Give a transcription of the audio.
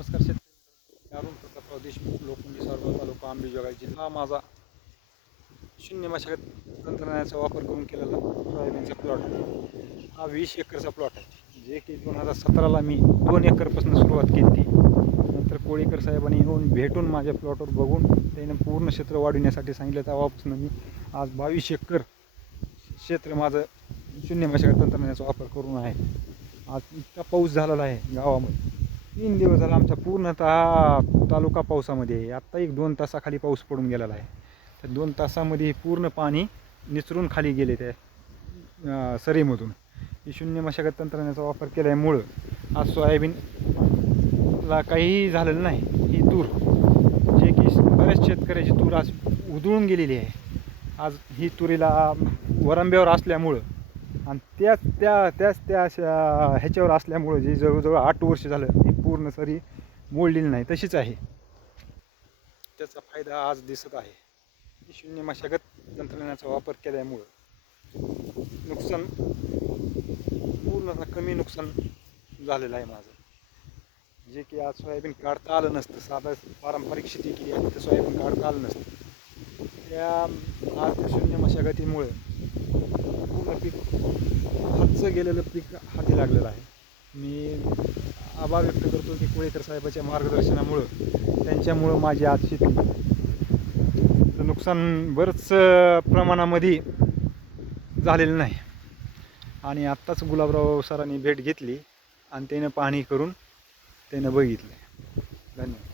नमस्कार शेतकरी. अरुण प्रतापराव देशमुख, लोखंडी सारगाव तालुका आंबेजोगाई जिल्हा. हा माझा शून्य मशागत तंत्रज्ञानाचा वापर करून केलेला सोयाबीनचा प्लॉट आहे. हा 20 एकरचा प्लॉट आहे, जे की 2017ला मी 2 एकरपासून सुरुवात केली. नंतर कोळीकर साहेबांनी येऊन भेटून माझ्या प्लॉटवर बघून त्याने पूर्ण क्षेत्र वाढविण्यासाठी सांगितलं. तेव्हापासून मी आज 22 एकर क्षेत्र माझं शून्य मशागत तंत्रज्ञानाचा वापर करून आहे. आज इतका पाऊस झालेला आहे गावामध्ये. 3 दिवस झाला आमचा पूर्णतः तालुका पावसामध्ये आहे. आत्ता 1-2 तासाखाली पाऊस पडून गेलेला आहे. तर 2 तासामध्ये पूर्ण पाणी निचरून खाली गेले त्या सरीमधून. ही शून्य मशागत तंत्रज्ञानाचा वापर केल्यामुळं आज सोयाबीनला काहीही झालेलं नाही. ही तूर, जे की बऱ्याच शेतकऱ्याची तूर आज उधळून गेलेली आहे. आज ही तुरीला वरंब्यावर असल्यामुळं आणि त्याच ह्याच्यावर असल्यामुळं जी जवळजवळ 8 वर्ष झालं ती पूर्ण सरी मोडलेली नाही, तशीच आहे. त्याचा फायदा आज दिसत आहे. शून्य मशागत तंत्रज्ञानाचा वापर केल्यामुळं नुकसान पूर्णतः कमी नुकसान झालेलं आहे माझं. जे की आज सोयाबीन काढता आलं नसतं. साधं पारंपरिक शेती केली असती तर सोयाबीन काढता आलं नसतं. आज त्या शून्य मशागतीमुळे पूर्ण पीक हातचं गेलेलं पीक हाती लागलेलं आहे. मी आभार व्यक्त करतो की कोळीकर साहेबाच्या मार्गदर्शनामुळं, त्यांच्यामुळं माझी आज शेती नुकसान बरंच प्रमाणामध्ये झालेलं नाही. आणि आत्ताच गुलाबराव सरांनी भेट घेतली आणि त्यानं पाहणी करून त्यानं बघितलं. धन्यवाद.